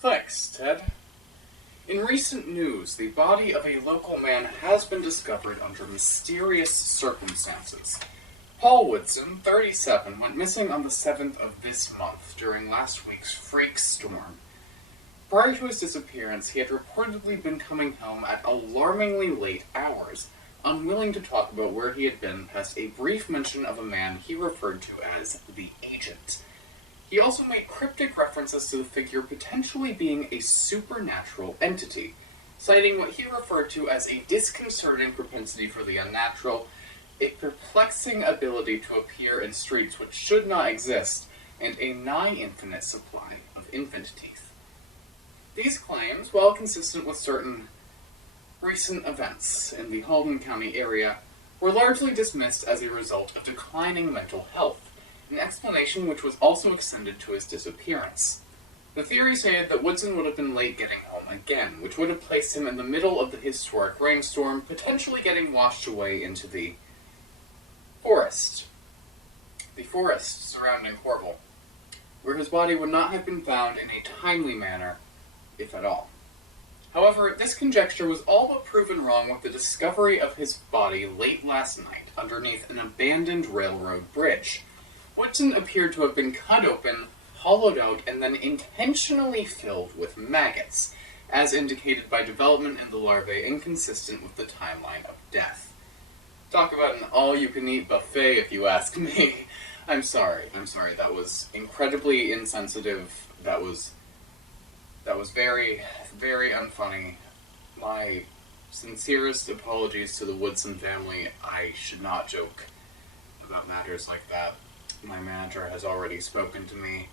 Thanks, Ted. In recent news, the body of a local man has been discovered under mysterious circumstances. Paul Woodsen, 37, went missing on the 7th of this month during last week's freak storm. Prior to his disappearance, he had reportedly been coming home at alarmingly late hours, unwilling to talk about where he had been past a brief mention of a man he referred to as the Agent. He also made cryptic references to the figure potentially being a supernatural entity, citing what he referred to as a disconcerting propensity for the unnatural, a perplexing ability to appear in streets which should not exist, and a nigh-infinite supply of infant teeth. These claims, while consistent with certain recent events in the Halden County area, were largely dismissed as a result of declining mental health, an explanation which was also extended to his disappearance. The theory stated that Woodsen would have been late getting home again, which would have placed him in the middle of the historic rainstorm, potentially getting washed away into the forest surrounding Corville, where his body would not have been found in a timely manner, if at all. However, this conjecture was all but proven wrong with the discovery of his body late last night underneath an abandoned railroad bridge. Woodsen appeared to have been cut open, hollowed out, and then intentionally filled with maggots, as indicated by development in the larvae inconsistent with the timeline of death. Talk about an all-you-can-eat buffet, if you ask me. I'm sorry, that was incredibly insensitive, that was very, very unfunny. My sincerest apologies to the Woodsen family. I should not joke about matters like that. My manager has already spoken to me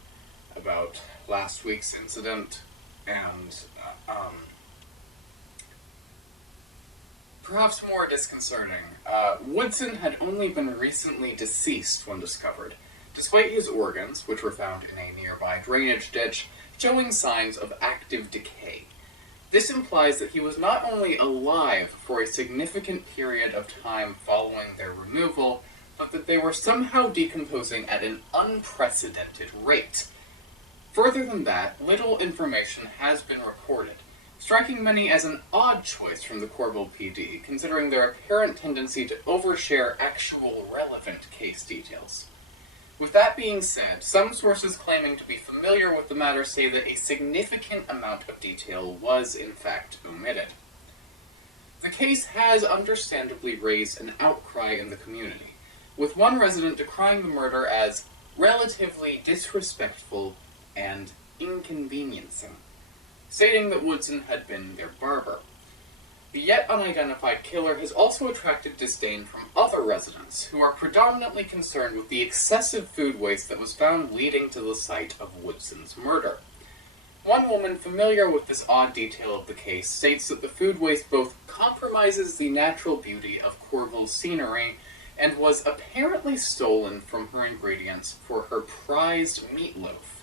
about last week's incident, and perhaps more disconcerting. Woodsen had only been recently deceased when discovered, despite his organs, which were found in a nearby drainage ditch, showing signs of active decay. This implies that he was not only alive for a significant period of time following their removal, but that they were somehow decomposing at an unprecedented rate. Further than that, little information has been reported, striking many as an odd choice from the Corville PD, considering their apparent tendency to overshare actual relevant case details. With that being said, some sources claiming to be familiar with the matter say that a significant amount of detail was, in fact, omitted. The case has understandably raised an outcry in the community, with one resident decrying the murder as relatively disrespectful and inconveniencing, stating that Woodsen had been their barber. The yet unidentified killer has also attracted disdain from other residents, who are predominantly concerned with the excessive food waste that was found leading to the site of Woodsen's murder. One woman familiar with this odd detail of the case states that the food waste both compromises the natural beauty of Corville's scenery and was apparently stolen from her ingredients for her prized meatloaf,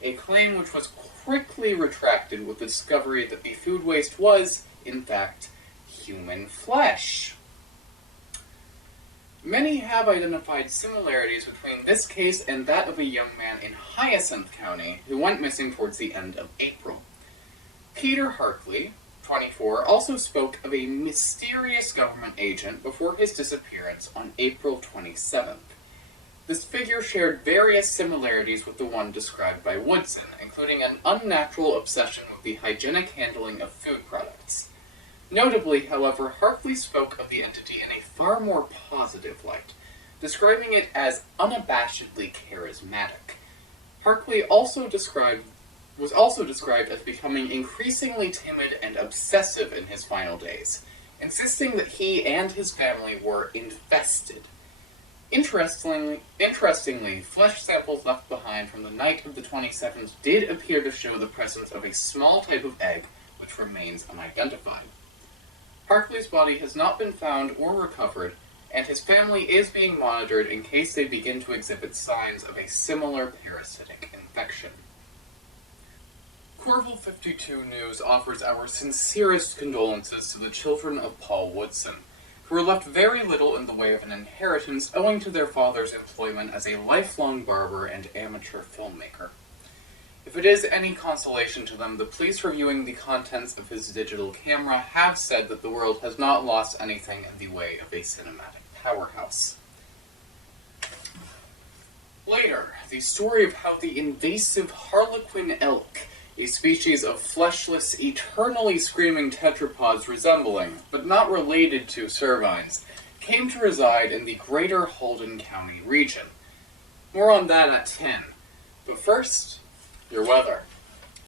a claim which was quickly retracted with the discovery that the food waste was, in fact, human flesh. Many have identified similarities between this case and that of a young man in Hyacinth County who went missing towards the end of April. Peter Hartley, 24, also spoke of a mysterious government agent before his disappearance on April 27th. This figure shared various similarities with the one described by Woodsen, including an unnatural obsession with the hygienic handling of food products. Notably, however, Hartley spoke of the entity in a far more positive light, describing it as unabashedly charismatic. Hartley was also described as becoming increasingly timid and obsessive in his final days, insisting that he and his family were infested. Interestingly, flesh samples left behind from the night of the 27th did appear to show the presence of a small type of egg, which remains unidentified. Hartley's body has not been found or recovered, and his family is being monitored in case they begin to exhibit signs of a similar parasitic infection. Corville 52 News offers our sincerest condolences to the children of Paul Woodsen, who were left very little in the way of an inheritance owing to their father's employment as a lifelong barber and amateur filmmaker. If it is any consolation to them, the police reviewing the contents of his digital camera have said that the world has not lost anything in the way of a cinematic powerhouse. Later, the story of how the invasive harlequin elk, a species of fleshless, eternally screaming tetrapods resembling, but not related to cervines, came to reside in the greater Halden County region. More on that at 10. But first, your weather.